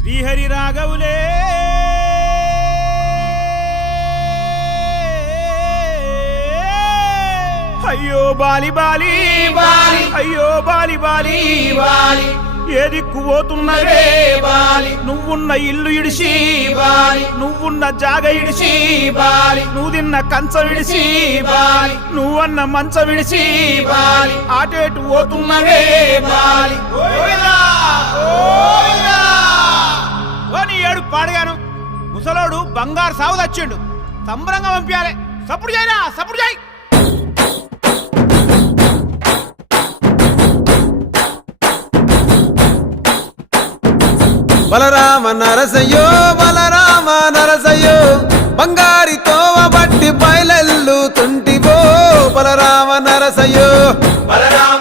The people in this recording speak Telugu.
శ్రీహరి రాఘవులే అయ్యో బాలి బాలి బాలి అయ్యో బాలి బాలి బాలి ఏ దిక్కు పోతున్నవే బాలి నువ్వున్న ఇల్లు ఇడిసి బాలి నువ్వున్న జాగ ఇడిసి బాలి నువ్వు తిన్న కంచ విడిసి బాలి నువ్వన్న మంచ విడిసి బాలి ఆటేటు పోతున్నవే బాలి నీ ఏడు పాడగాను ముసలోడు బంగారు సాగు తెచ్చిండు సంబరంగా పంపించాలి సప్పుడు చేయరా సప్పుడు చేయి బలరామ నరసయ్యో బలరామ నరసయ్యో బంగారి తోవ బట్టి బయలెల్లు తుంటివో బలరామ నరసయ్యో బలరామ